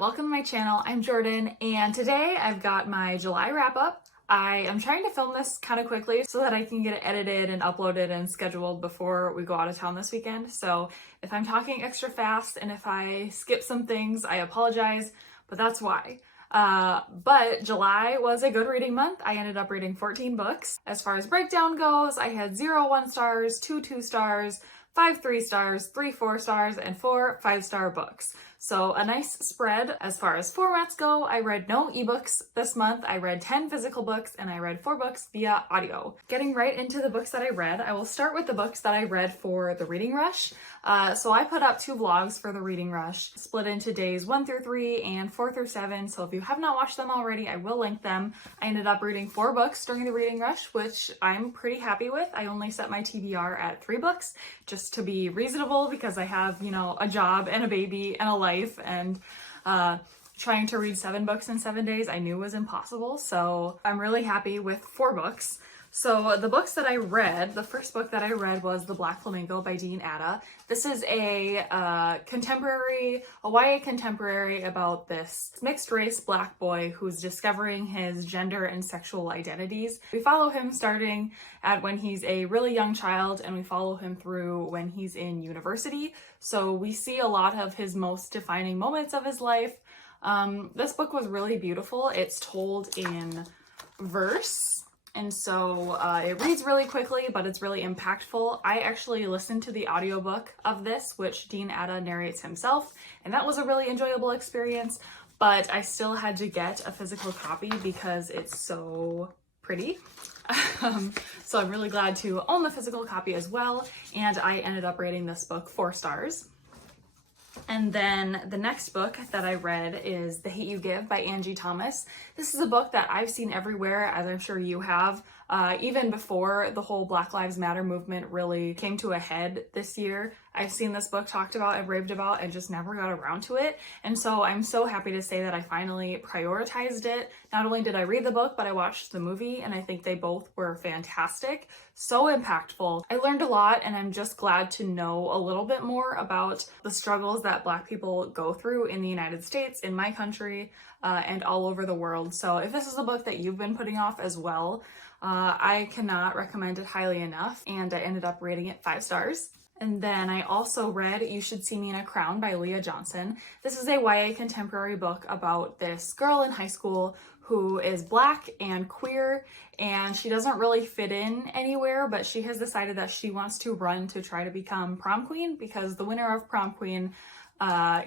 welcome to my channel. I'm Jordan, and today I've got my July wrap-up. I am trying to film this kind of quickly so that I can get it edited and uploaded and scheduled before we go out of town this weekend. So if I'm talking extra fast and if I skip some things, I apologize, but that's why. But July was a good reading month. I ended up reading 14 books. As far as breakdown goes, I had 0 1-stars, 2 2-stars, 5 3-stars, 3 4-stars, and 4 5-star books. So a nice spread. As far as formats go, I read no ebooks this month. I read 10 physical books and I read 4 books via audio. Getting right into the books that I read, I will start with the books that I read for the reading rush. So I put up 2 vlogs for the reading rush, split into days 1 through 3 and 4 through 7. So if you have not watched them already, I will link them. I ended up reading 4 books during the reading rush, which I'm pretty happy with. I only set my TBR at 3 books just to be reasonable because I have, a job and a baby and a life, and trying to read 7 books in 7 days I knew was impossible. So I'm really happy with 4 books. So the books that I read, the first book that I read was The Black Flamingo by Dean Atta. This is a YA contemporary about this mixed race black boy who's discovering his gender and sexual identities. We follow him starting at when he's a really young child, and we follow him through when he's in university. So we see a lot of his most defining moments of his life. This book was really beautiful. It's told in verse. And so it reads really quickly, but it's really impactful. I actually listened to the audiobook of this, which Dean Atta narrates himself, and that was a really enjoyable experience, but I still had to get a physical copy because it's so pretty. So I'm really glad to own the physical copy as well, and I ended up rating this book 4 stars. And then the next book that I read is The Hate U Give by Angie Thomas. This is a book that I've seen everywhere, as I'm sure you have, even before the whole Black Lives Matter movement really came to a head this year. I've seen this book talked about and raved about and just never got around to it. And so I'm so happy to say that I finally prioritized it. Not only did I read the book, but I watched the movie, and I think they both were fantastic. So impactful. I learned a lot, and I'm just glad to know a little bit more about the struggles that Black people go through in the United States, in my country, and all over the world. So if this is a book that you've been putting off as well, I cannot recommend it highly enough, and I ended up rating it 5 stars. And then I also read You Should See Me in a Crown by Leah Johnson. This is a YA contemporary book about this girl in high school who is Black and queer, and she doesn't really fit in anywhere, but she has decided that she wants to run to try to become prom queen because the winner of prom queen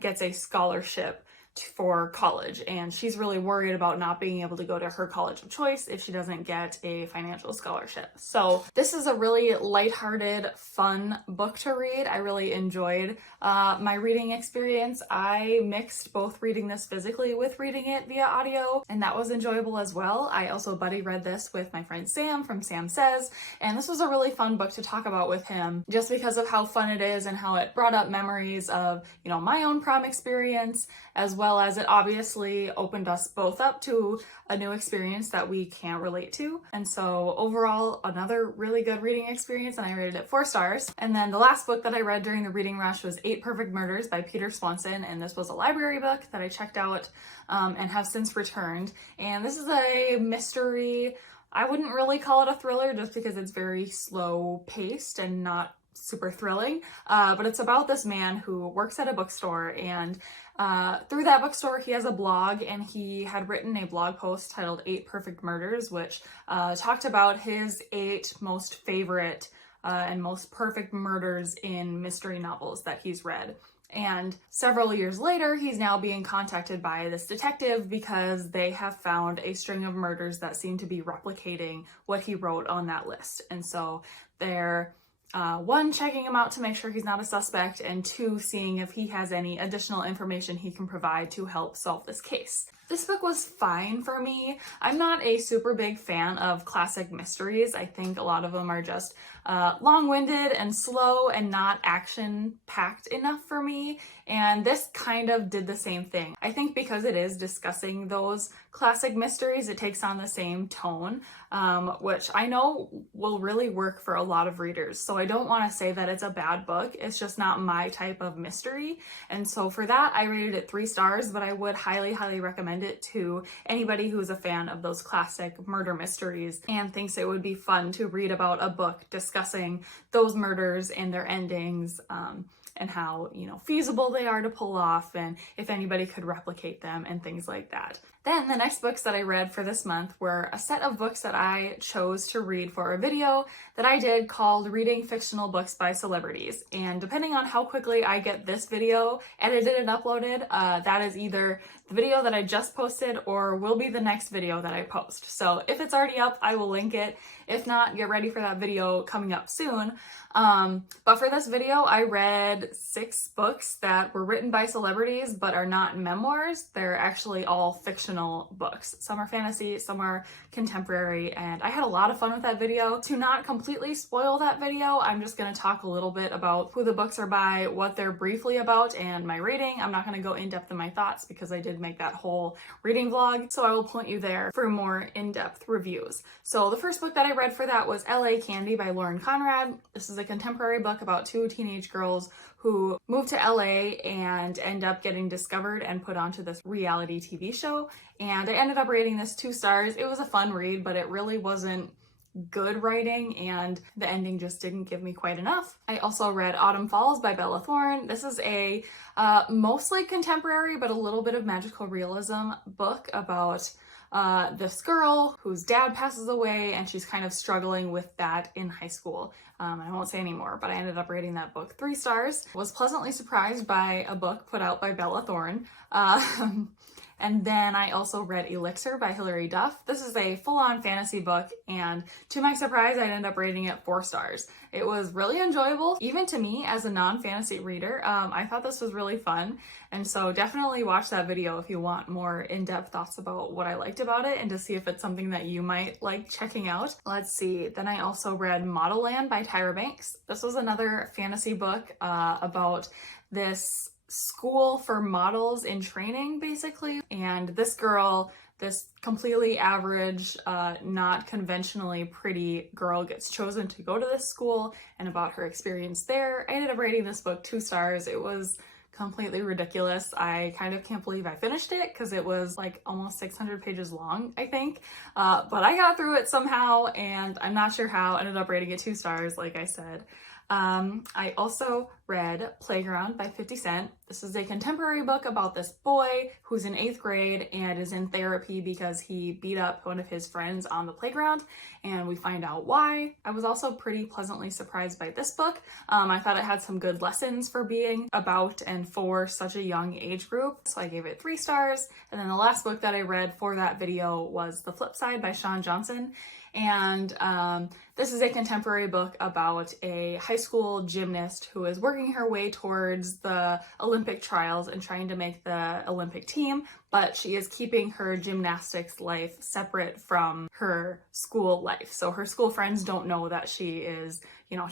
gets a scholarship for college, and she's really worried about not being able to go to her college of choice if she doesn't get a financial scholarship. So this is a really lighthearted, fun book to read. I really enjoyed my reading experience. I mixed both reading this physically with reading it via audio, and that was enjoyable as well. I also buddy read this with my friend Sam from Sam Says, and this was a really fun book to talk about with him just because of how fun it is and how it brought up memories of, my own prom experience, as well as it obviously opened us both up to a new experience that we can't relate to. And so overall, another really good reading experience, and I rated it 4 stars. And then the last book that I read during the reading rush was 8 Perfect Murders by Peter Swanson, and this was a library book that I checked out and have since returned. And this is a mystery. I wouldn't really call it a thriller just because it's very slow paced and not super thrilling, but it's about this man who works at a bookstore, and through that bookstore he has a blog, and he had written a blog post titled 8 Perfect Murders, which talked about his 8 most favorite and most perfect murders in mystery novels that he's read. And several years later, he's now being contacted by this detective because they have found a string of murders that seem to be replicating what he wrote on that list. And so they're 1, checking him out to make sure he's not a suspect, and 2, seeing if he has any additional information he can provide to help solve this case. This book was fine for me. I'm not a super big fan of classic mysteries. I think a lot of them are just long-winded and slow and not action-packed enough for me. And this kind of did the same thing. I think because it is discussing those classic mysteries, it takes on the same tone, which I know will really work for a lot of readers. So I don't want to say that it's a bad book. It's just not my type of mystery. And so for that, I rated it 3 stars, but I would highly, highly recommend it to anybody who's a fan of those classic murder mysteries and thinks it would be fun to read about a book discussing those murders and their endings, and how, feasible they are to pull off and if anybody could replicate them and things like that. Then the next books that I read for this month were a set of books that I chose to read for a video that I did called Reading Fictional Books by Celebrities. And depending on how quickly I get this video edited and uploaded, that is either the video that I just posted or will be the next video that I post. So if it's already up, I will link it. If not, get ready for that video coming up soon. But for this video, I read 6 books that were written by celebrities but are not memoirs. They're actually all fictional books. Some are fantasy, some are contemporary, and I had a lot of fun with that video. To not completely spoil that video, I'm just going to talk a little bit about who the books are by, what they're briefly about, and my rating. I'm not going to go in depth in my thoughts because I did make that whole reading vlog, so I will point you there for more in-depth reviews. So the first book that I read for that was LA Candy by Lauren Conrad. This is a contemporary book about 2 teenage girls who move to LA and end up getting discovered and put onto this reality TV show. And I ended up rating this 2 stars. It was a fun read, but it really wasn't good writing, and the ending just didn't give me quite enough. I also read Autumn Falls by Bella Thorne. This is a mostly contemporary but a little bit of magical realism book about this girl whose dad passes away and she's kind of struggling with that in high school. I won't say anymore, but I ended up rating that book 3 stars. Was pleasantly surprised by a book put out by Bella Thorne. And then I also read Elixir by Hilary Duff. This is a full-on fantasy book, and to my surprise, I ended up rating it 4 stars. It was really enjoyable, even to me as a non-fantasy reader. I thought this was really fun, and so definitely watch that video if you want more in-depth thoughts about what I liked about it and to see if it's something that you might like checking out. Let's see, then I also read Model Land by Tyra Banks. This was another fantasy book about this school for models in training, basically. And this girl, this completely average, not conventionally pretty girl, gets chosen to go to this school, and about her experience there. I ended up rating this book 2 stars. It was completely ridiculous. I kind of can't believe I finished it because it was like almost 600 pages long, I think. But I got through it somehow, and I'm not sure how. I ended up rating it 2 stars, like I said. I also read Playground by 50 Cent. This is a contemporary book about this boy who's in 8th grade and is in therapy because he beat up one of his friends on the playground, and we find out why. I was also pretty pleasantly surprised by this book. I thought it had some good lessons for being about and for such a young age group, so I gave it 3 stars. And then the last book that I read for that video was The Flip Side by Sean Johnson. And this is a contemporary book about a high school gymnast who is working her way towards the Olympic trials and trying to make the Olympic team, but she is keeping her gymnastics life separate from her school life. So her school friends don't know that she is,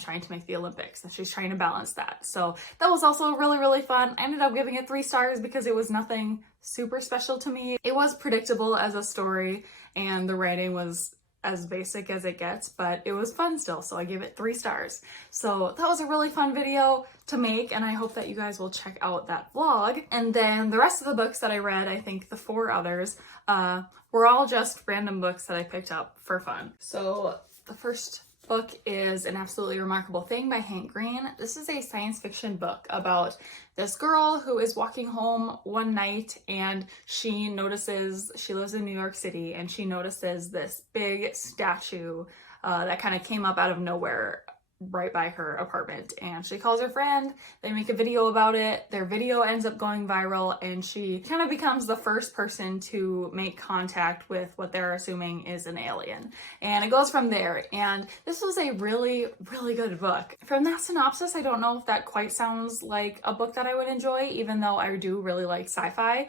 trying to make the Olympics, and she's trying to balance that. So that was also really, really fun. I ended up giving it 3 stars because it was nothing super special to me. It was predictable as a story, and the writing was as basic as it gets, but it was fun still, so I gave it 3 stars. So that was a really fun video to make, and I hope that you guys will check out that vlog. And then the rest of the books that I read, I think the 4 others, were all just random books that I picked up for fun. So the first book is An Absolutely Remarkable Thing by Hank Green. This is a science fiction book about this girl who is walking home one night, and she notices, she lives in New York City, and she notices this big statue that kind of came up out of nowhere right by her apartment, and she calls her friend. They make a video about it. Their video ends up going viral, and she kind of becomes the first person to make contact with what they're assuming is an alien, and it goes from there. And this was a really, really good book. From that synopsis, I don't know if that quite sounds like a book that I would enjoy, even though I do really like sci-fi.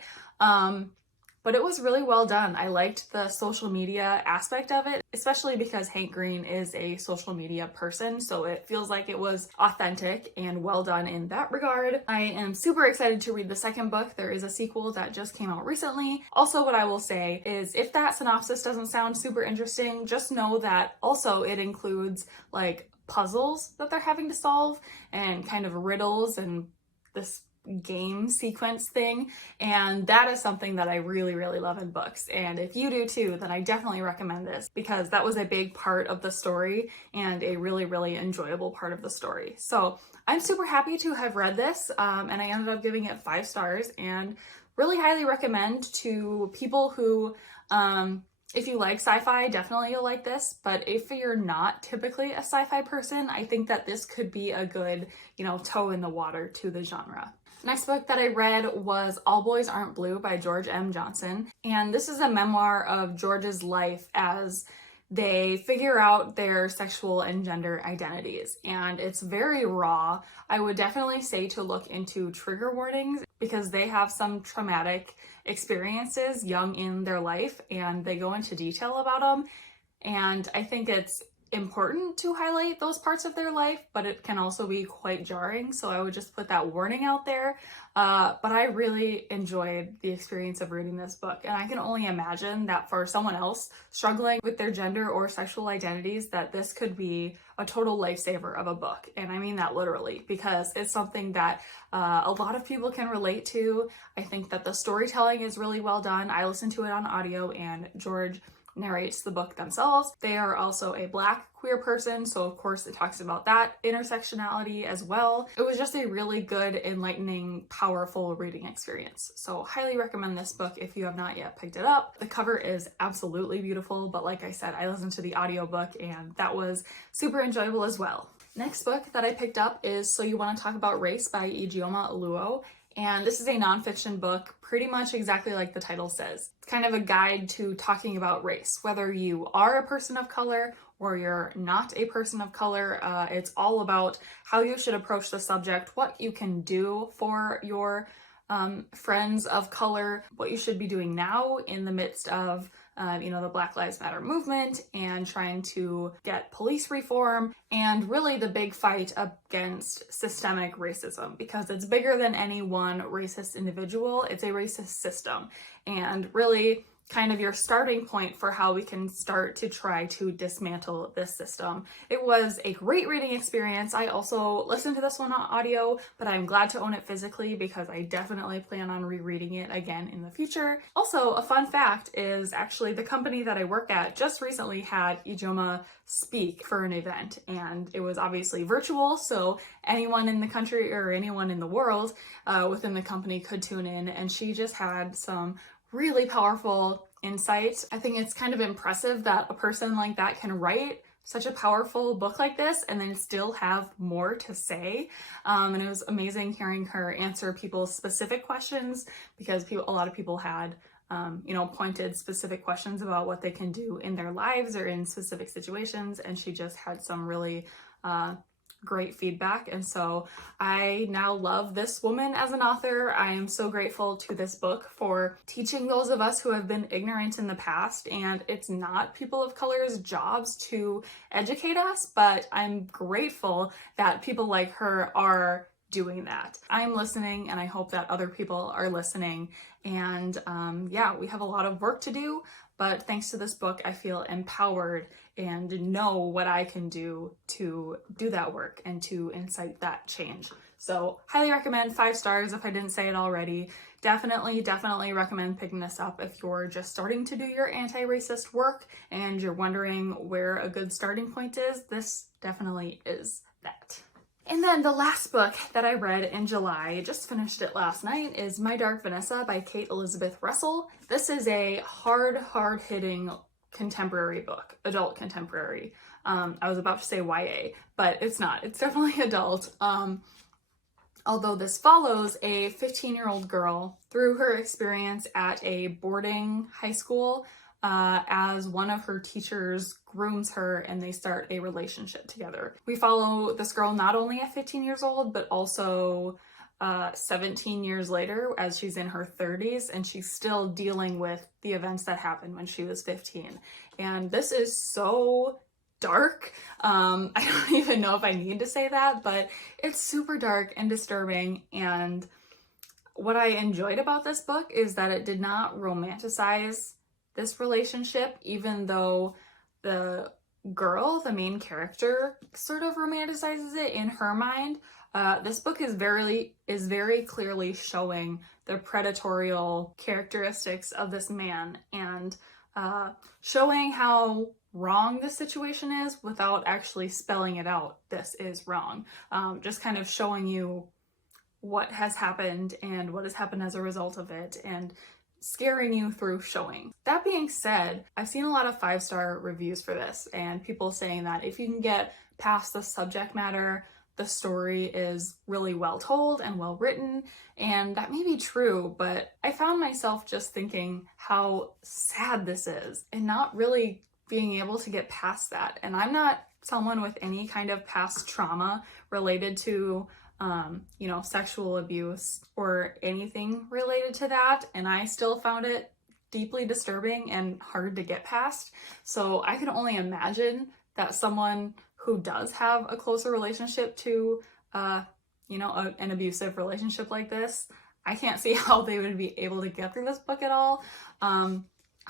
but it was really well done. I liked the social media aspect of it, especially because Hank Green is a social media person, so it feels like it was authentic and well done in that regard. I am super excited to read the second book. There is a sequel that just came out recently. Also, what I will say is if that synopsis doesn't sound super interesting, just know that also it includes like puzzles that they're having to solve and kind of riddles and this game sequence thing, and that is something that I really love in books. And if you do too, then I definitely recommend this because that was a big part of the story and a really enjoyable part of the story. So I'm super happy to have read this, and I ended up giving it 5 stars and really highly recommend to people who if you like sci-fi, definitely you'll like this, but if you're not typically a sci-fi person, I think that this could be a good, toe in the water to the genre. Next book that I read was All Boys Aren't Blue by George M. Johnson, and this is a memoir of George's life as they figure out their sexual and gender identities, and it's very raw. I would definitely say to look into trigger warnings because they have some traumatic experiences young in their life and they go into detail about them, and I think it's important to highlight those parts of their life, but it can also be quite jarring, so I would just put that warning out there. But I really enjoyed the experience of reading this book, and I can only imagine that for someone else struggling with their gender or sexual identities, that this could be a total lifesaver of a book. And I mean that literally, because it's something that a lot of people can relate to. I think that the storytelling is really well done. I listened to it on audio, and George narrates the book themselves. They are also a Black queer person, so of course it talks about that intersectionality as well. It was just a really good, enlightening, powerful reading experience. So highly recommend this book if you have not yet picked it up. The cover is absolutely beautiful, but like I said, I listened to the audiobook and that was super enjoyable as well. Next book that I picked up is So You Want to Talk About Race by Ijeoma Oluo. And this is a nonfiction book, pretty much exactly like the title says. It's kind of a guide to talking about race, whether you are a person of color or you're not a person of color. It's all about how you should approach the subject, what you can do for your friends of color, what you should be doing now in the midst of the Black Lives Matter movement and trying to get police reform, and really the big fight against systemic racism, because it's bigger than any one racist individual. It's a racist system, and really kind of your starting point for how we can start to try to dismantle this system. It was a great reading experience. I also listened to this one on audio, but I'm glad to own it physically because I definitely plan on rereading it again in the future. Also, a fun fact is actually the company that I work at just recently had Ijeoma speak for an event, and it was obviously virtual, so anyone in the country or anyone in the world within the company could tune in, and she just had some really powerful insight. I think it's kind of impressive that a person like that can write such a powerful book like this and then still have more to say. And it was amazing hearing her answer people's specific questions, because a lot of people had pointed specific questions about what they can do in their lives or in specific situations, and she just had some really great feedback. And so I now love this woman as an author. I am so grateful to this book for teaching those of us who have been ignorant in the past, and it's not people of color's jobs to educate us, but I'm grateful that people like her are doing that. I'm listening, and I hope that other people are listening. And we have a lot of work to do, but thanks to this book, I feel empowered and know what I can do to do that work and to incite that change. So highly recommend, 5 stars if I didn't say it already. Definitely recommend picking this up if you're just starting to do your anti-racist work and you're wondering where a good starting point is. This definitely is that. And then the last book that I read in July, I just finished it last night, is My Dark Vanessa by Kate Elizabeth Russell. This is a hard-hitting contemporary book, adult contemporary. I was about to say YA, but it's not. It's definitely adult. Although this follows a 15-year-old girl through her experience at a boarding high school as one of her teachers grooms her and they start a relationship together. We follow this girl not only at 15 years old, but also 17 years later as she's in her 30s, and she's still dealing with the events that happened when she was 15. And this is so dark. I don't even know if I need to say that, but it's super dark and disturbing. And what I enjoyed about this book is that it did not romanticize this relationship, even though the girl, the main character, sort of romanticizes it in her mind. This book is very clearly showing the predatorial characteristics of this man, and showing how wrong the situation is without actually spelling it out. This is wrong. Just kind of showing you what has happened and what has happened as a result of it, and scaring you through showing. That being said, I've seen a lot of 5-star reviews for this, and people saying that if you can get past the subject matter, the story is really well told and well written, and that may be true, but I found myself just thinking how sad this is and not really being able to get past that. And I'm not someone with any kind of past trauma related to sexual abuse or anything related to that, and I still found it deeply disturbing and hard to get past. So I can only imagine that someone who does have a closer relationship to an abusive relationship like this, I can't see how they would be able to get through this book at all. I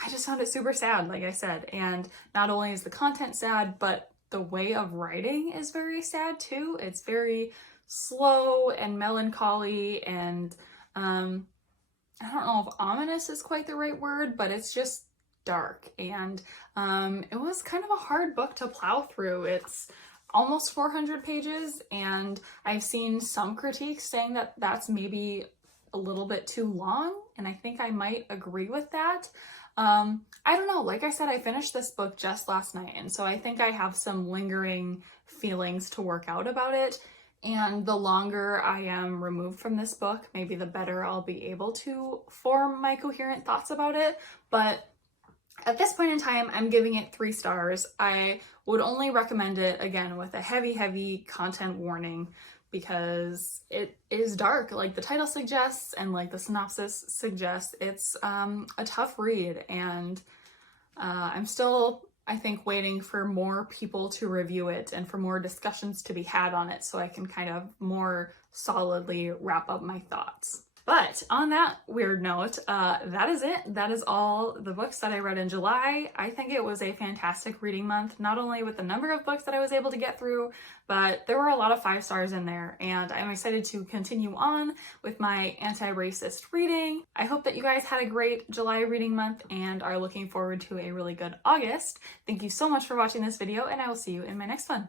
just found it super sad, like I said, and not only is the content sad, but the way of writing is very sad too. It's very slow and melancholy, and I don't know if ominous is quite the right word, but it's just dark, and it was kind of a hard book to plow through. It's almost 400 pages, and I've seen some critiques saying that that's maybe a little bit too long, and I think I might agree with that. I don't know, like I said, I finished this book just last night, and so I think I have some lingering feelings to work out about it. And the longer I am removed from this book, maybe the better I'll be able to form my coherent thoughts about it. But at this point in time, I'm giving it 3 stars. I would only recommend it, again, with a heavy content warning, because it is dark, like the title suggests and like the synopsis suggests. It's a tough read, and I'm still, I think, waiting for more people to review it and for more discussions to be had on it so I can kind of more solidly wrap up my thoughts. But on that weird note, that is it. That is all the books that I read in July. I think it was a fantastic reading month, not only with the number of books that I was able to get through, but there were a lot of 5 stars in there, and I'm excited to continue on with my anti-racist reading. I hope that you guys had a great July reading month and are looking forward to a really good August. Thank you so much for watching this video, and I will see you in my next one.